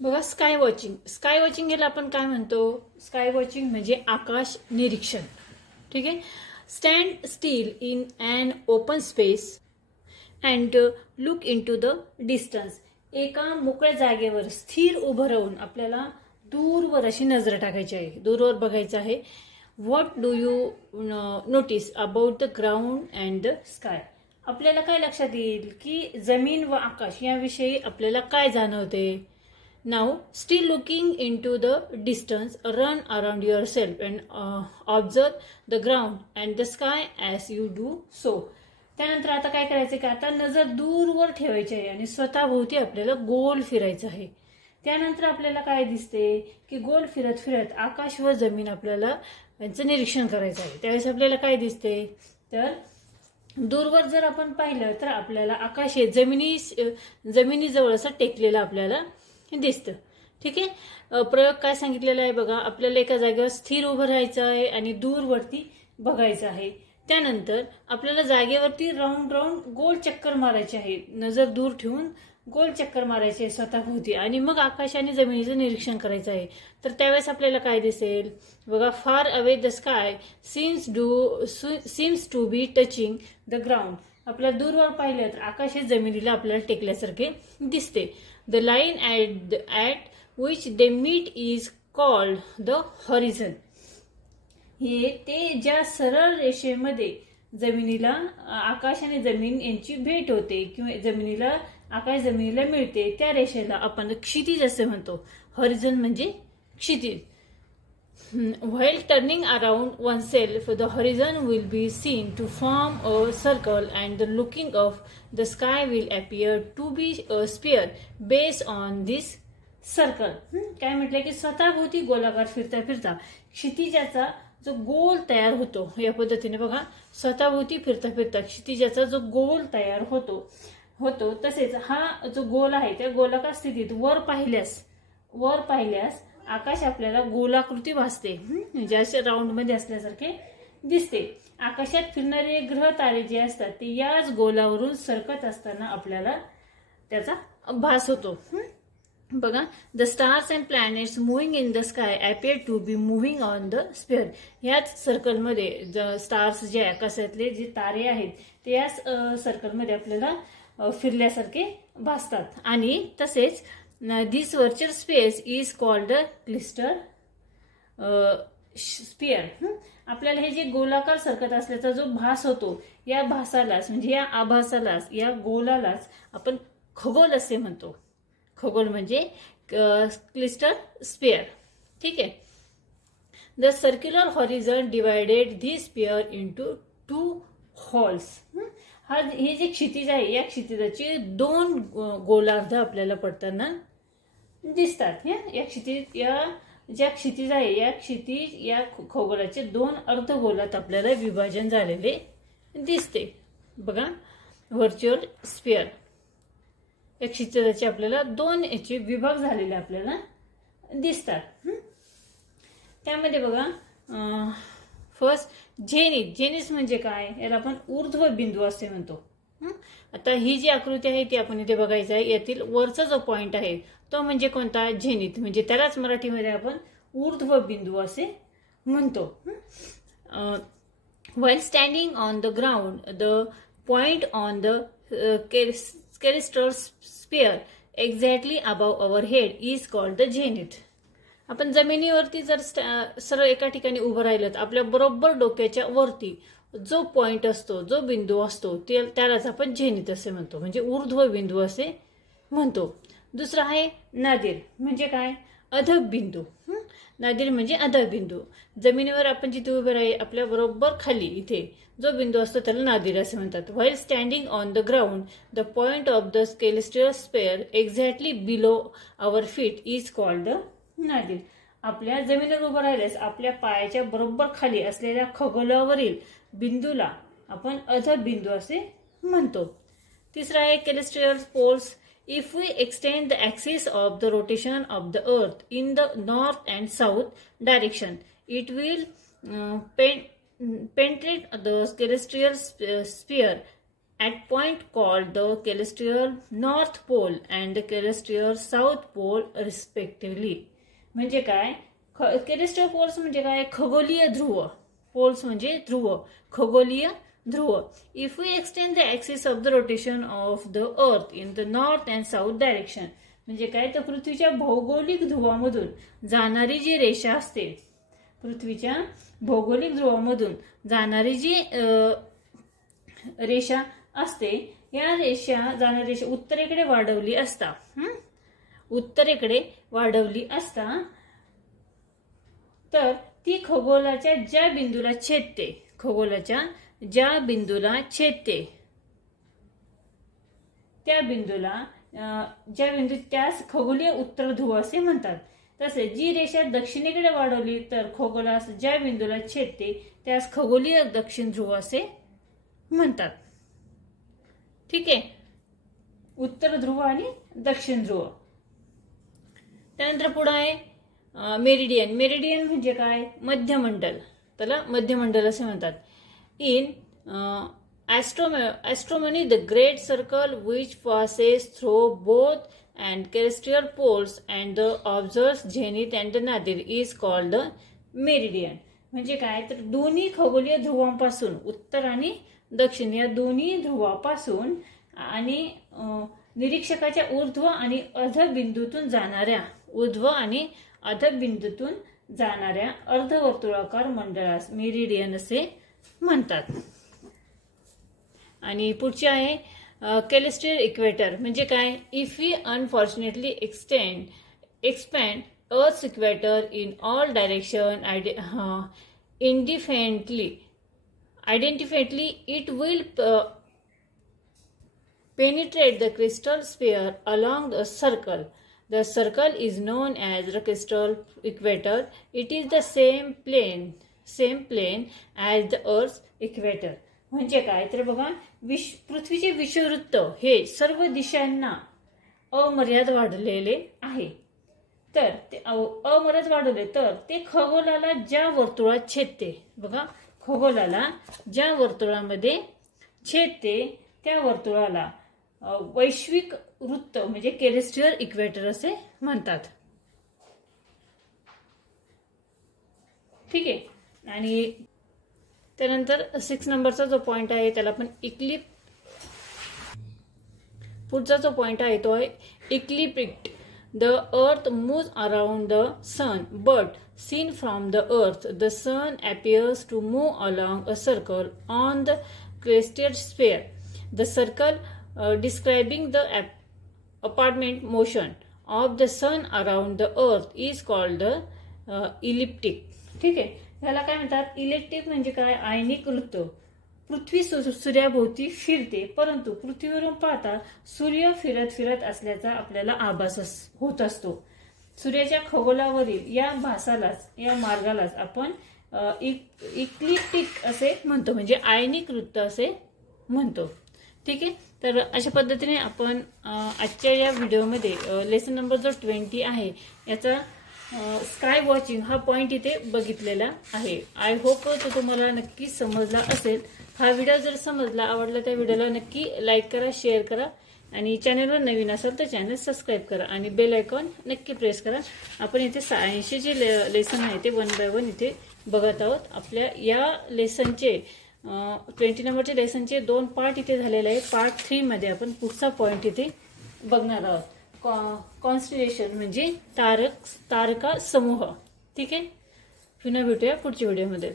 बघा, sky watching. Sky watching याला आपण काय म्हणतो? स्काय वॉचिंग म्हणजे आकाश निरीक्षण. ठीक आहे. Stand still in an open space and look into the distance. एका मोकळ्या जागेवर स्थिर उभं राहून आपल्याला दूरवर अशी नजर टाकायची आहे, दूरवर बघायचं आहे. What do you notice about the ground and the sky. आपल्याला काय लक्षात येईल की जमीन व आकाश याविषयी आपल्याला काय जाणवते. Now still looking into the distance, run around yourself and observe the ground and the sky as you do so. त्यानंतर आता काय करायचं की आता नजर दूरवर ठेवायची आहे आणि स्वतःभोवती आपल्याला गोल फिरायचं आहे. त्यानंतर आपल्याला काय दिसते की गोल फिरत फिरत आकाश व जमीन आपल्याला यांचं निरीक्षण करायचं आहे. त्यावेळेस आपल्याला काय दिसते तर दूरवर जर आपण पाहिलं तर आपल्याला आकाश हे जमिनीजवळ असं टेकलेलं आपल्याला दिसतं. ठीक आहे. प्रयोग काय सांगितलेला आहे बघा, आपल्याला एका जागेवर स्थिर उभं राहायचं आहे आणि दूरवरती बघायचं आहे. त्यानंतर आपल्याला जागेवरती राऊंड गोल चक्कर मारायची आहे, नजर दूर ठेवून गोल चक्कर मारायची आहे स्वतःभोवती आणि मग आकाश आणि जमिनीचं निरीक्षण करायचं आहे. तर त्यावेळेस आपल्याला काय दिसेल बघा, far away the sky seems to be touching the ground. आपल्याला दूरवर पाहिलं तर आकाश हे जमिनीला आपल्याला टेकल्यासारखे दिसते. The line at which they meet is called the horizon. हे ते ज्या सरळ रेषेमध्ये जमिनीला आकाश आणि जमीन यांची भेट होते किंवा आकाश जमिनीला मिळते त्या रेषेला आपण क्षितिज असे म्हणतो. हॉरिझन म्हणजे क्षितिज. While turning around oneself, the horizon will be seen to form a circle and the looking of the sky will appear to be a sphere based on this circle. काय म्हटलंय की स्वतःभोवती गोलाकार फिरता फिरता क्षितिजाचा जो गोल तयार होतो या पद्धतीने बघा, स्वतःभोवती फिरता फिरता क्षितिजाचा जो गोल तयार होतो तसेच हा जो गोल आहे त्या गोलाकार स्थितीत वर पाहिल्यास आकाश आपल्याला गोलाकृती भासते, म्हणजे असे राऊंड मध्ये असल्यासारखे दिसते. आकाशात फिरणारे ग्रह तारे जे असतात ते याच गोलावरून सरकत असताना आपल्याला त्याचा भास होतो. बघा, the stars and planets moving in the sky appear to be moving on the sphere. याच सर्कलमध्ये स्टार्स जे आकाशातले जे तारे आहेत ते याच सर्कलमध्ये आपल्याला फिरल्यासारखे भासतात. आणि तसेच this virtual space is called the celestial sphere. आपल्याला हे जे गोलाकार सरकत असल्याचा जो भास होतो या भासालाच म्हणजे या आभासालाच या गोलालाच आपण खगोल असे म्हणतो. खगोल म्हणजे क्लिस्टर स्पियर. ठीक आहे. The circular horizon divided this sphere into 2 halves. हे जे क्षितिज आहे या क्षितिजाचे 2 गोलार्ध आपल्याला पडताना दिसतात. ज्या क्षितिज आहे या खगोलाचे 2 अर्धगोलात आपल्याला विभाजन झालेले दिसते. बघा, व्हर्च्युअल स्पियर या क्षितिजाचे आपल्याला 2 याचे विभाग झालेले आपल्याला दिसतात. त्यामध्ये बघा, फर्स्ट झेनिथ म्हणजे काय, याला आपण ऊर्ध्व बिंदू असे म्हणतो. आता ही जी आकृती आहे ती आपण इथे बघायचं आहे. यातील वरचा जो पॉइंट आहे तो म्हणजे कोणता, झेनिथ, म्हणजे त्यालाच मराठीमध्ये आपण ऊर्ध्व बिंदू असे म्हणतो. While standing on the ground the point on the celestial sphere exactly above our head is called the zenith. आपण जमिनीवरती जर सरळ एका ठिकाणी उभं राहिलं तर आपल्या बरोबर डोक्याच्या वरती जो पॉइंट असतो, जो बिंदू असतो त्यालाच आपण झेनिथ असे म्हणतो, म्हणजे ऊर्ध्व बिंदू असे म्हणतो. दुसरा आहे नादीर, म्हणजे काय, अधक बिंदू. नादीर म्हणजे अधक बिंदू. जमिनीवर आपण जिथे उभे राही आपल्या बरोबर खाली इथे जो बिंदू असतो त्याला नादीर असे म्हणतात. While standing on the ground the point of the celestial sphere exactly below our feet is called the nadir. आपल्या जमिनीवर उभं राहिल्यास आपल्या पायाच्या बरोबर खाली असलेल्या खगोलावरील बिंदूला आपण अधक बिंदू असे म्हणतो. तिसरा आहे celestial poles. If we extend the axis of the rotation of the earth in the north and south direction, it will penetrate the celestial sphere at point called the celestial north pole and the celestial south pole respectively. म्हणजे काय, celestial poles म्हणजे काय, खगोलीय ध्रुव. Poles म्हणजे ध्रुव, खगोलीय ध्रुव. If we extend the axis of the rotation of the earth in the north and south direction, म्हणजे काय, तर पृथ्वीच्या भौगोलिक ध्रुवामधून जाणारी जी रेषा असते, पृथ्वीच्या भौगोलिक ध्रुवामधून जाणारी जी रेषा असते, या जाणारी रेषा उत्तरेकडे वाढवली असता, उत्तरेकडे वाढवली असता, तर ती खगोलाच्या ज्या बिंदूला छेदते, खगोलाच्या ज्या बिंदूला छेदते, त्या बिंदूला ज्या बिंदू त्यास खगोलीय उत्तर ध्रुव असे म्हणतात. तसेच जी रेषा दक्षिणेकडे वाढवली तर खगोलास ज्या बिंदूला छेदते त्यास खगोलीय दक्षिण ध्रुव असे म्हणतात. ठीक आहे, उत्तर ध्रुव आणि दक्षिण ध्रुव. त्यानंतर पुढे आहे मेरिडियन. मेरिडियन म्हणजे काय, मध्यमंडल, त्याला मध्यमंडल असे म्हणतात. In astronomy, the great circle which passes through both and celestial poles and the observes zenith and the nadir is called the meridian. म्हणजे काय, तर दोन्ही खगोलीय ध्रुवांपासून, उत्तर आणि दक्षिण या दोन्ही ध्रुवापासून आणि निरीक्षकाच्या ऊर्ध्व आणि अध बिंदूतून जाणाऱ्या, ऊर्ध्व आणि अध बिंदूतून जाणाऱ्या अर्धवर्तुळाकार मंडळास मेरिडियन असे म्हणतात. आणि पुढचे आहे celestial इक्वेटर. म्हणजे काय, if we unfortunately expand earth's equator in all direction identifiably it will penetrate the crystal sphere along the circle. The circle is known as the crystal equator. It is the same plane as the Earth's equator. म्हणजे काय, तर बघा, पृथ्वीचे विषुववृत्त हे सर्व दिशांना अमर्याद वाढलेले आहे. तर ते अमर्याद वाढवले तर ते खगोलाला ज्या वर्तुळात छेदते, बघा, खगोलाला ज्या वर्तुळामध्ये छेदते त्या वर्तुळाला वैश्विक वृत्त म्हणजे केलेस्टियल इक्वेटर असे म्हणतात. ठीक आहे. आणि त्यानंतर 6 नंबरचा जो पॉइंट आहे त्याला आपण पुढचा जो पॉइंट आहे तो आहे ecliptic. The earth moves around the sun but seen from the earth the sun appears to move along a circle on the celestial sphere. The circle describing the apparent motion of the sun around the earth is called the elliptic. ठीक आहे. याला काय म्हणतात, electric म्हणजे काय, आयनिक वृत्त. पृथ्वी सूर्याभोवती फिरते, परंतु पृथ्वीवरून पाहता सूर्य फिरत असल्याचा आपल्याला आभास होत असतो. सूर्याच्या खगोलावरील या भासालाच, या मार्गालाच आपण इक्लिप्टिक असे म्हणतो, म्हणजे आयनिक वृत्त असे म्हणतो. ठीक आहे. तर अशा पद्धतीने आपण आजच्या या व्हिडिओमध्ये लेसन नंबर जो 20 आहे याचा स्काय वॉचिंग हा पॉइंट इथे बघितलेला आहे. आय होप तो तुम्हाला नक्की समजला असेल. हा व्हिडिओ जर समजला, आवडला, त्या व्हिडिओला नक्की लाईक करा, शेअर करा आणि चॅनलवर नवीन असेल तर चॅनल सबस्क्राईब करा आणि बेल आयकॉन नक्की प्रेस करा. आपण इथे 86 जे लेसन आहे ते 1 बाय 1 इथे बघत आहोत. आपल्या या लेसनचे 20 नंबरच्या लेसनचे 2 पार्ट इथे झालेले आहे. पार्ट 3 मध्ये आपण पुढचा पॉइंट इथे बघणार आहोत, कॉन्स्टिलेशन म्हणजे तारका समूह. ठीक आहे. पुन्हा भेटूया पुढच्या व्हिडिओमध्ये.